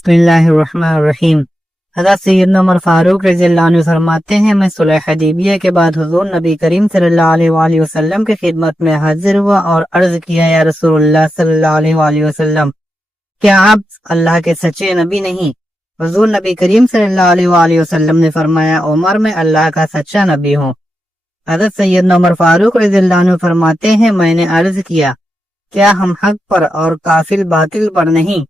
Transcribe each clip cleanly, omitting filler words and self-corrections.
बिस्मिल्लाहिर्रहमानिर्रहीम। हज़रत सैयदना उमर फारूक रज़ी अल्लाह अन्हु फरमाते हैं, मैं सुलह हदीबिया के बाद हुज़ूर नबी करीम सल्लल्लाहु अलैहि वसल्लम की खिदमत में हाजिर हुआ और अर्ज किया, या रसूलुल्लाह सल्लल्लाहु अलैहि वसल्लम, क्या आप अल्लाह के सच्चे नबी नहीं? हुज़ूर नबी करीम सल्लल्लाहु अलैहि वसल्लम ने फरमाया, उमर, मैं अल्लाह का सच्चा नबी हूँ। हज़रत सैयदना उमर फारूक रज़ी अल्लाह अन्हु फरमाते हैं, मैंने अर्ज किया, क्या हम हक पर और काफिल बातिल पर नहीं?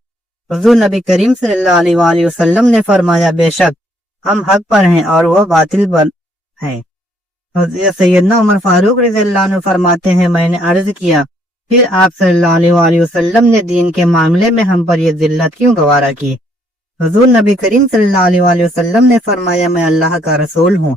हुज़ूर नबी करीम सल्लल्लाहु अलैहि वसल्लम ने फरमाया, बेशक हम हक पर हैं और वो बातिल पर हैं। हज़रत सैयदना उमर फारूक रज़ियल्लाहु अन्हु फरमाते हैं, मैंने अर्ज किया, फिर आप सल्लल्लाहु अलैहि वसल्लम ने दीन के मामले में हम पर यह जिल्लत क्यों गवारा की? हुज़ूर नबी करीम सल्लल्लाहु अलैहि वसल्लम ने फरमाया, मैं अल्लाह का रसूल हूँ,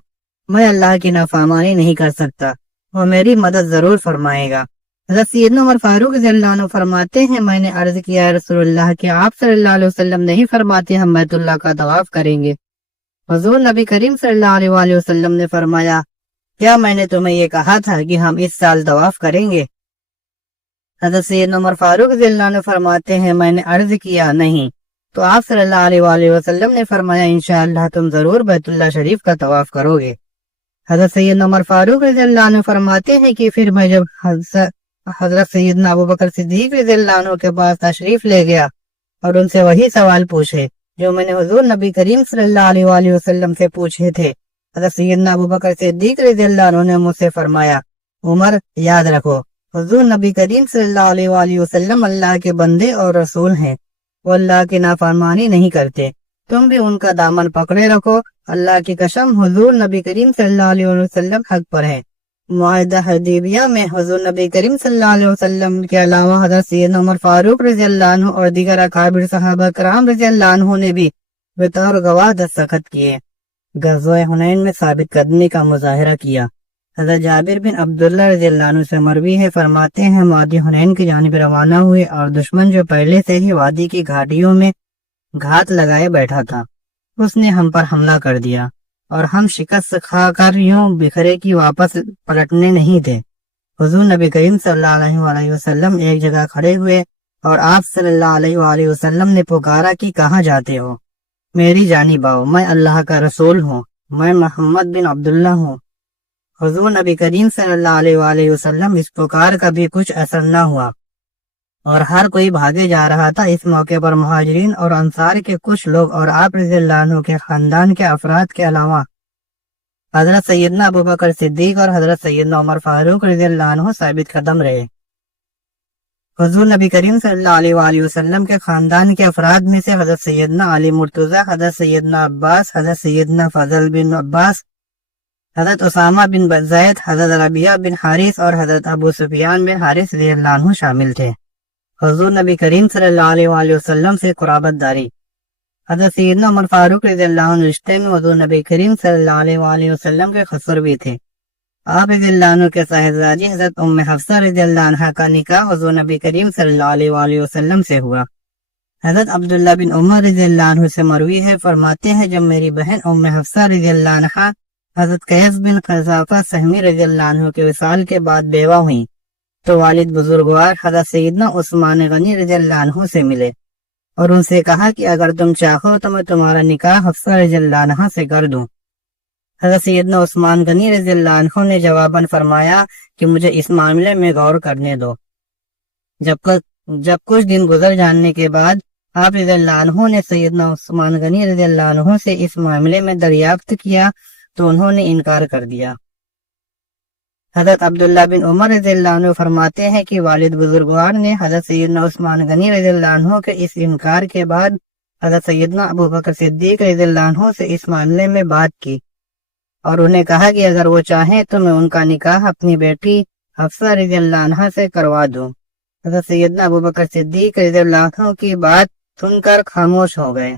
मैं अल्लाह की नाफरमानी नहीं कर सकता, वो मेरी मदद जरूर फरमाएगा। हज़रत सैयदना उमर फारूक रज़ियल्लाहु अन्हु फरमाते हैं, मैंने अर्ज किया, रसूलुल्लाह, कि आप सल्लल्लाहु अलैहि वसल्लम नहीं फरमाते हम बैतुल्लाह का तवाफ करेंगे? हुज़ूर नबी करीम सल्लल्लाहु अलैहि वसल्लम ने फरमाया, क्या मैंने तुम्हें ये कहा था कि हम इस साल तवाफ करेंगे? हज़रत सैयदना उमर फारूक रज़ियल्लाहु अन्हु फरमाते हैं, मैंने अर्ज किया, नहीं। तो आप सल्लल्लाहु अलैहि वसल्लम ने फरमाया, इंशाअल्लाह तुम जरूर बैतुल्लाह शरीफ का तवाफ करोगे। हज़रत सैयदना उमर फारूक रज़ियल्लाहु अन्हु फरमाते हैं कि फिर मैं जब हज़रत सैयदना अबू बकर सिद्दीक रज़ियल्लाहु अन्हु के पास तशरीफ ले गया और उनसे वही सवाल पूछे जो मैंने हुज़ूर नबी करीम सल्लल्लाहु अलैहि वसल्लम से पूछे थे। हज़रत सैयदना अबू बकर सिद्दीक रज़ियल्लाहु अन्हु ने मुझसे फरमाया, उमर, याद रखो, हुज़ूर नबी करीम सल्लल्लाहु अलैहि वसल्लम अल्लाह के बंदे और रसूल हैं, वो अल्लाह की नाफरमानी नहीं करते, तुम भी उनका दामन पकड़े रखो, अल्लाह की कसम हुज़ूर नबी करीम सल्लल्लाहु अलैहि वसल्लम हक पर है। मुआहिदा हदीबिया में हुज़ूर नबी करीम सल्लल्लाहु अलैहि वसल्लम के अलावा हज़रत सैयदना उमर फारूक रज़ियल्लाहु अन्हु और दीगर अकाबिर सहाबा कराम रज़ियल्लाहु अन्हु ने भी बतौर गवाह दस्तखत किए। ग़ज़वा हुनैन में साबित कदमी का मुजाहिरा किया। हज़रत जाबिर बिन अब्दुल्लाह रज़ियल्लाहु अन्हु से मरवी है, फरमाते हैं, वादी हुनैन की जानिब रवाना हुए और दुश्मन जो पहले से ही वादी की घाटियों में घात लगाए बैठा था, उसने हम पर हमला कर दिया और हम शिकस्त खाकर यूं बिखरे कि वापस पलटने नहीं थे। हुज़ूर नबी करीम सल्लल्लाहु अलैहि वसल्लम एक जगह खड़े हुए और आप सल्लल्लाहु अलैहि वसल्लम ने पुकारा कि कहाँ जाते हो? मेरी जानिब आओ, मैं अल्लाह का रसूल हूँ, मैं मोहम्मद बिन अब्दुल्ला हूँ। हुज़ूर नबी करीम सल्लल्लाहु अलैहि वसल्लम इस पुकार का भी कुछ असर न हुआ और हर कोई भागे जा रहा था। इस मौके पर मुहाजिरीन और अंसार के कुछ लोग और आप रज़ियल्लाहु अन्हु के खानदान के अफराद के अलावा हज़रत सैयदना अबू बकर सिद्दीक और हज़रत सैयदना उमर फारूक रज़ियल्लाहु अन्हु साबित कदम रहे। हुज़ूर नबी करीम सल्लल्लाहु अलैहि वसल्लम के खानदान के अफराद में से हज़रत सैयदना अली मुर्तज़ा, हज़रत सैयदना अब्बास, हज़रत सैयदना फज़ल बिन अब्बास, हज़रत उसामा बिन ज़ैद, हज़रत रबिया बिन हारिस और हज़रत अबू सुफियान बिन हारिस रज़ियल्लाहु अन्हु शामिल थे। हुज़ूर नबी करीम सल्लल्लाहु अलैहि वसल्लम से कुराबत दारी। हज़रत सैयदना उमर फारूक रज़ियल्लाहु अन्हु रिश्ते में हुज़ूर नबी करीम सल्लल्लाहु अलैहि वसल्लम के खसर भी थे। आप रज़ियल्लाहु अन्हु के साहिबजादी हज़रत उम्मे हफ्सा रज़ियल्लाहु अन्हा का निकाह हुज़ूर नबी करीम सल्लल्लाहु अलैहि वसल्लम से हुआ। हज़रत अब्दुल्लाह बिन उमर रज़ियल्लाहु अन्हु से मरवी है, फरमाते हैं, जब मेरी बहन उम्मे हफ्सा रज़ियल्लाहु अन्हा हज़रत कैस बिन क़ज़ाफ़ा सहमी रज़ियल्लाहु अन्हु के विसाल के बाद बेवा हुई तो वालिद बुजुर्गवार हज़रत सैयदना उस्मान गनी रज़ियल्लाहु अन्हु से मिले और उनसे कहा कि अगर तुम चाहो तो मैं तुम्हारा निकाह हफ्सा रज़ियल्लाहु अन्हा से कर दूं। हज़रत सैयदना उस्मान गनी रज़ियल्लाहु अन्हु ने जवाबन फरमाया कि मुझे इस मामले में गौर करने दो। जब कुछ दिन गुजर जाने के बाद आप रज़ियल्लाहु अन्हु ने सैयदना उस्मान गनी रज़ियल्लाहु अन्हु से इस मामले में दरियाफ्त किया तो उन्होंने इनकार कर दिया। हज़रत अब्दुल्लाह बिन उमर रज़ियल्लाहु अन्हु फरमाते हैं कि वालिद बुजुर्गवार ने हज़रत सैयदना उस्मान गनी रज़ियल्लाहु अन्हु के इस इनकार के बाद हज़रत सैयदना अबू बकर सिद्दीक रज़ियल्लाहु अन्हु से इस मामले में बात की और उन्हें कहा कि अगर वो चाहें तो मैं उनका निकाह अपनी बेटी हफ्सा रज़ियल्लाहु अन्हा से करवा दूं। हज़रत सैयदना अबू बकर सिद्दीक रज़ियल्लाहु अन्हु की बात सुनकर खामोश हो गए।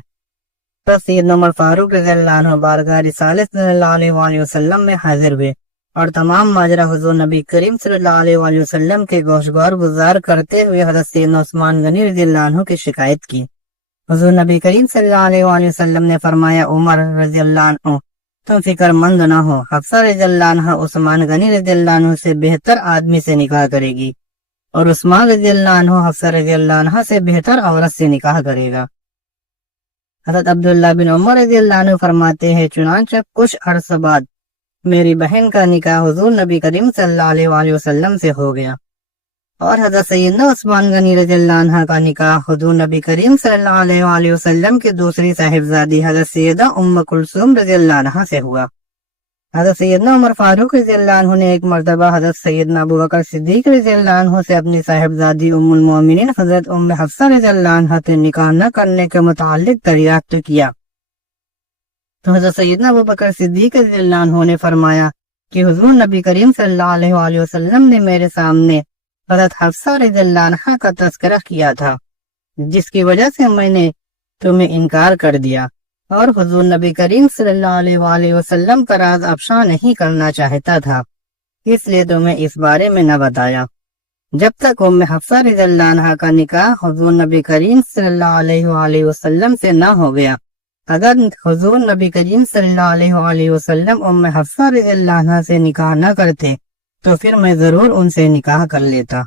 तो सैयदना उमर फारूक रज़ियल्लाहु अन्हु बारगाह रिसालत सल्लल्लाहु अलैहि वसल्लम में हाजिर हुए और तमाम माजरा हुज़ूर नबी करीम सल्लल्लाहु अलैहि वसल्लम के गोशगौर गुजार करते हुए हज़रत सैयदना उस्मान गनी रज़ियल्लाहु अन्हु की शिकायत की। हुज़ूर नबी करीम सल्लल्लाहु अलैहि वसल्लम ने फरमाया, उमर रज़ियल्लाहु अन्हु, तुम फिक्रमंद न हो, हफ्सा रज़ियल्लाहु अन्हा उस्मान गनी रज़ियल्लाहु अन्हु से बेहतर आदमी से निकाह करेगी और उस्मान रज़ियल्लाहु अन्हु हफ्सा रज़ियल्लाहु अन्हा से बेहतर औरत से निकाह करेगा। حضرت عبداللہ بن عمر رضی اللہ عنہ فرماتے ہیں چنانچہ کچھ عرصہ بعد میری بہن کا نکاح حضور نبی کریم صلی اللہ علیہ وآلہ وسلم سے ہو گیا، اور حضرت سیدنا عثمان غنی رضی اللہ عنہ کا نکاح حضور نبی کریم صلی اللہ علیہ وآلہ وسلم کی دوسری صاحبزادی حضرت سیدہ ام کلثوم رضی اللہ عنہ سے ہوا۔ حضرت سیدنا عمر فاروق رضی اللہ عنہ نے ایک مرتبہ حضرت سیدنا ابو بکر صدیق رضی اللہ عنہ سے اپنی صاحبزادی ام المومنین حضرت ام حفصہ رضی اللہ عنہ سے نکاح نہ کرنے کے متعلق دریافت کیا، تو حضرت سیدنا ابو بکر صدیق رضی اللہ عنہ نے فرمایا کہ حضور نبی کریم صلی اللہ علیہ وآلہ وسلم نے میرے سامنے حضرت حفصہ رضی اللہ عنہ کا تذکرہ کیا تھا، جس کی وجہ سے میں نے تمہیں انکار کر دیا، اور حضور نبی کریم صلی اللہ علیہ وآلہ وسلم کا راز افشا نہیں کرنا چاہتا تھا، اس لیے تمہیں اس بارے میں نہ بتایا جب تک ام حفصہ رضی اللہ عنہ کا نکاح حضور نبی کریم صلی اللہ علیہ وآلہ وسلم سے نہ ہو گیا۔ اگر حضور نبی کریم صلی اللہ علیہ وآلہ وسلم ام حفصہ رضی اللہ عنہ سے نکاح نہ کرتے تو پھر میں ضرور ان سے نکاح کر لیتا۔